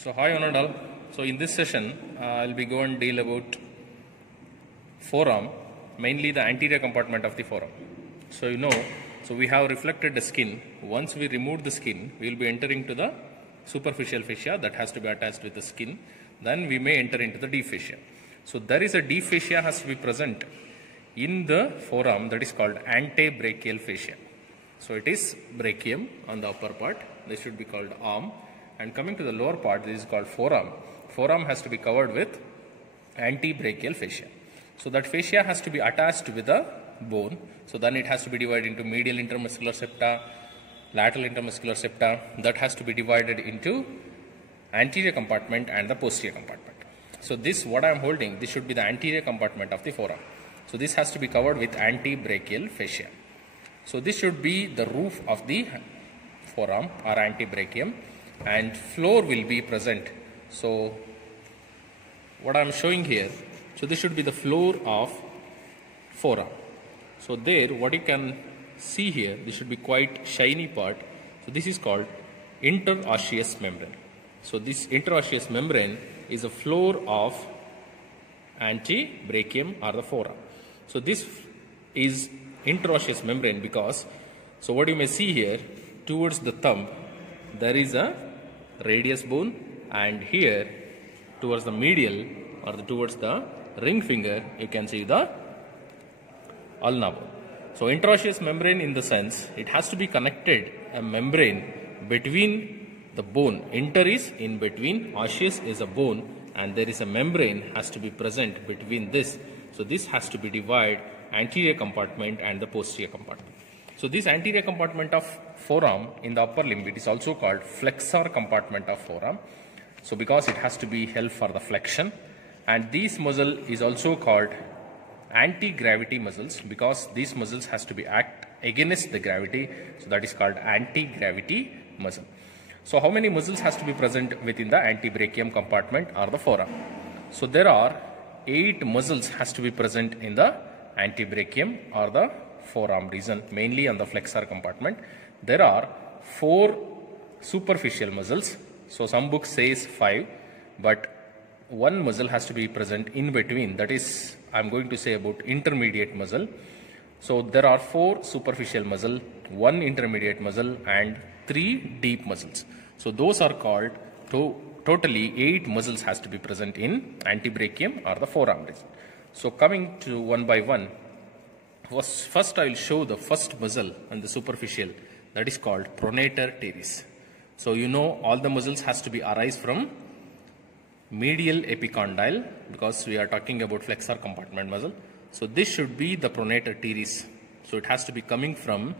So hi one and all. So in this session, I'll be going to deal about forearm, mainly the anterior compartment of the forearm. So so we have reflected the skin. Once we remove the skin, we will be entering to the superficial fascia that has to be attached with the skin. Then we may enter into the deep fascia. So there is a deep fascia has to be present in the forearm, that is called antebrachial fascia. So it is brachium on the upper part. This should be called arm. And coming to the lower part, this is called forearm. Forearm has to be covered with antebrachial fascia. So that fascia has to be attached with a bone. So then it has to be divided into medial intermuscular septa, lateral intermuscular septa. That has to be divided into anterior compartment and the posterior compartment. So this, what I am holding, this should be the anterior compartment of the forearm. So this has to be covered with antebrachial fascia. So this should be the roof of the forearm or antebrachium, and floor will be present. So what I am showing here, so this should be the floor of forearm. So there, what you can see here, this should be quite shiny part. So this is called interosseous membrane. So this interosseous membrane is a floor of antebrachium or the forearm. So this is interosseous membrane because, so what you may see here, towards the thumb there is a radius bone, and here towards the medial or towards the ring finger you can see the ulna bone. So interosseous membrane, in the sense it has to be connected, a membrane between the bone. Inter is in between, osseous is a bone, and there is a membrane has to be present between this. So this has to be divided anterior compartment and the posterior compartment. So this anterior compartment of forearm in the upper limb, it is also called flexor compartment of forearm. So because it has to be held for the flexion, and this muscle is also called anti-gravity muscles because these muscles has to be act against the gravity. So that is called anti-gravity muscle. So how many muscles has to be present within the antebrachium compartment or the forearm? So there are 8 muscles has to be present in the antebrachium or the forearm region, mainly on the flexor compartment. There are 4 superficial muscles. So some books says 5, but one muscle has to be present in between. That is, I am going to say about intermediate muscle. So there are 4 superficial muscle, 1 intermediate muscle, and 3 deep muscles. So those are called, totally 8 muscles has to be present in antebrachium or the forearm region. So coming to one by one, first I will show the first muscle and the superficial, that is called pronator teres. So all the muscles has to be arise from medial epicondyle because we are talking about flexor compartment muscle. So this should be the pronator teres. So it has to be coming from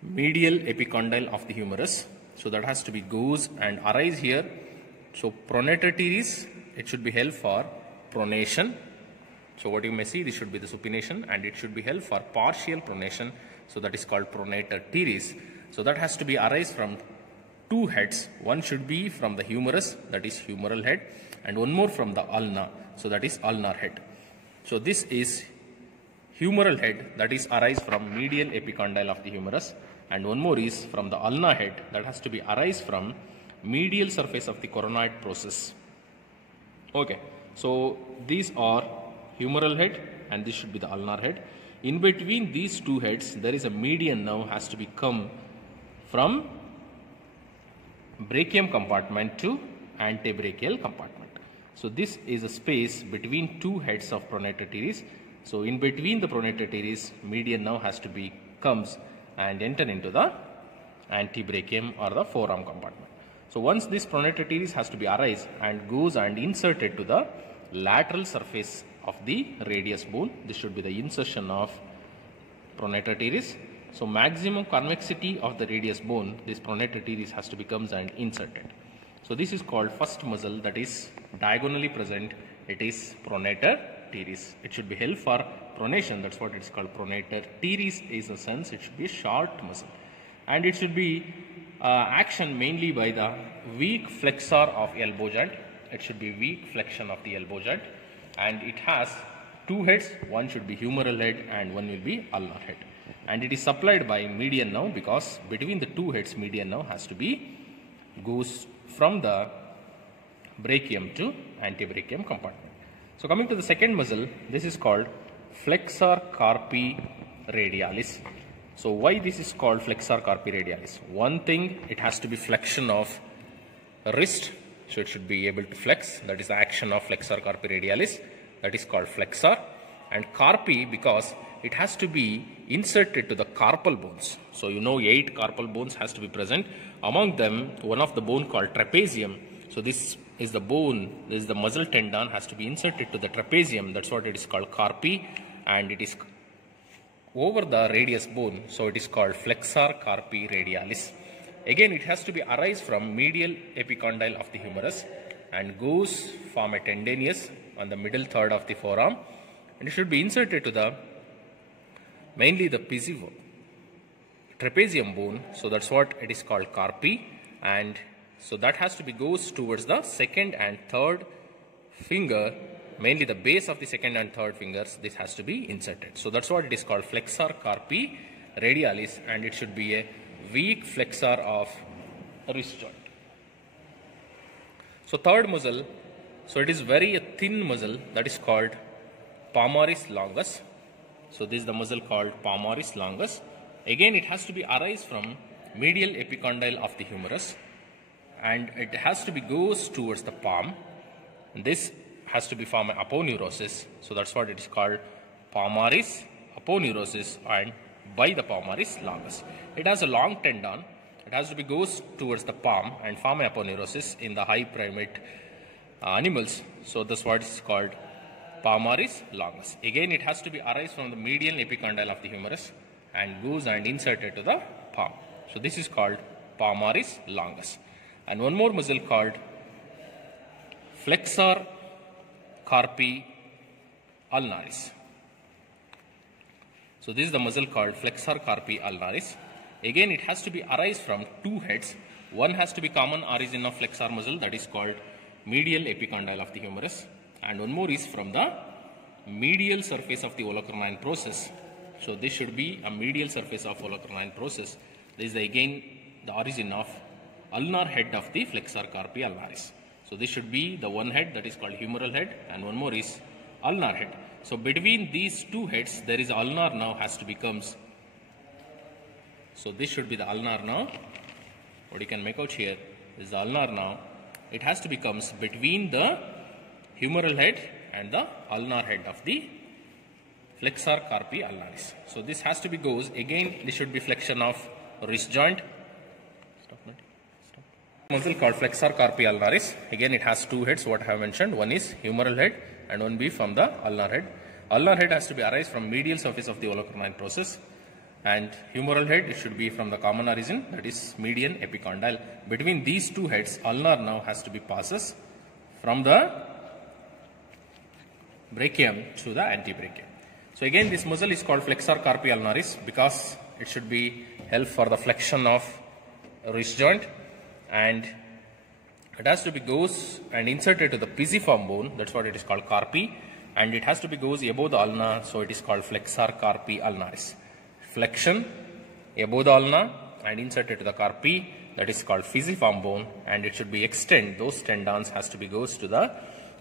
medial epicondyle of the humerus. So that has to be goes and arise here. So pronator teres, it should be held for pronation. So what you may see, this should be the supination, and it should be held for partial pronation. So that is called pronator teres. So that has to be arise from 2 heads. One should be from the humerus, that is humeral head, and one more from the ulna. So that is ulnar head. So this is humeral head, that is arise from medial epicondyle of the humerus, and one more is from the ulna head, that has to be arise from medial surface of the coronoid process. Okay, so these are humeral head and this should be the ulnar head. In between these 2 heads there is a median nerve has to be come from brachium compartment to antebrachial compartment. So this is a space between 2 heads of pronator teres. So in between the pronator teres, median nerve has to be comes and enter into the antebrachium or the forearm compartment. So once this pronator teres has to be arise and goes and inserted to the lateral surface of the radius bone. This should be the insertion of pronator teres. So maximum convexity of the radius bone, this pronator teres has to become and inserted. So this is called first muscle that is diagonally present. It is pronator teres. It should be held for pronation. That's what it's called. Pronator teres is a sense. It should be a short muscle, and it should be action mainly by the weak flexor of elbow joint. It should be weak flexion of the elbow joint, and it has 2 heads. One should be humeral head and one will be ulnar head. And it is supplied by median nerve because between the 2 heads median nerve has to be goes from the brachium to antebrachium compartment. So coming to the second muscle, this is called flexor carpi radialis. So why this is called flexor carpi radialis? One thing, it has to be flexion of wrist, so it should be able to flex. That is the action of flexor carpi radialis. That is called flexor. And carpi because it has to be inserted to the carpal bones. So you know 8 carpal bones has to be present. Among them, one of the bone called trapezium. So this is the bone, this is the muscle tendon has to be inserted to the trapezium. That's what it is called carpi, and it is over the radius bone. So it is called flexor carpi radialis. Again, it has to be arise from medial epicondyle of the humerus and goes form a tendinous on the middle third of the forearm, and it should be inserted to the mainly the trapezium bone. So that's what it is called carpi, and so that has to be goes towards the second and third finger, mainly the base of the second and third fingers. This has to be inserted. So that's what it is called flexor carpi radialis, and it should be a weak flexor of wrist joint. So third muscle, so it is very a thin muscle, that is called palmaris longus. So this is the muscle called palmaris longus. Again, it has to be arise from medial epicondyle of the humerus, and it has to be goes towards the palm. This has to be form aponeurosis. So that's what it is called palmaris aponeurosis, and by the palmaris longus. It has a long tendon. It has to be goes towards the palm and form aponeurosis in the high primate animals. So that's what is called palmaris longus. Again, it has to be arise from the medial epicondyle of the humerus and goes and inserted to the palm. So this is called palmaris longus. And one more muscle called flexor carpi ulnaris. So this is the muscle called flexor carpi ulnaris. Again, it has to be arise from 2 heads. One has to be common origin of flexor muscle, that is called medial epicondyle of the humerus, and one more is from the medial surface of the olecranon process. So this should be a medial surface of olecranon process. This is again the origin of ulnar head of the flexor carpi ulnaris. So this should be the one head, that is called humeral head, and one more is ulnar head. So between these 2 heads, there is ulnar nerve has to becomes. So this should be the ulnar nerve. What you can make out here is the ulnar nerve. It has to becomes between the humeral head and the ulnar head of the flexor carpi ulnaris. So this has to be goes, again this should be flexion of wrist joint. Muscle called flexor carpi ulnaris. Again, it has 2 heads, what I have mentioned. One is humeral head and one be from the ulnar head. Ulnar head has to be arise from medial surface of the olecranon process, and humeral head, it should be from the common origin, that is median epicondyle. Between these 2 heads, ulnar nerve has to be passes from the brachium to the antebrachium. So again, this muscle is called flexor carpi ulnaris because it should be help for the flexion of wrist joint, and it has to be goes and inserted to the pisiform bone. That's what it is called carpi, and it has to be goes above the ulna. So it is called flexor carpi ulnaris. Flexion above the ulna and inserted to the carpi, that is called pisiform bone, and it should be extend. Those tendons has to be goes to the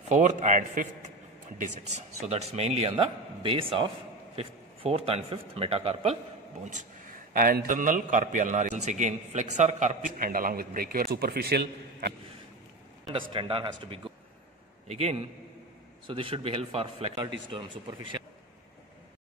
4th and 5th digits. So that's mainly on the base of 4th and 5th metacarpal bones. And internal carpi ulnaris, again flexor carpi and along with brachial superficial, and the tendon has to be good. Again, so this should be help for flexor superficial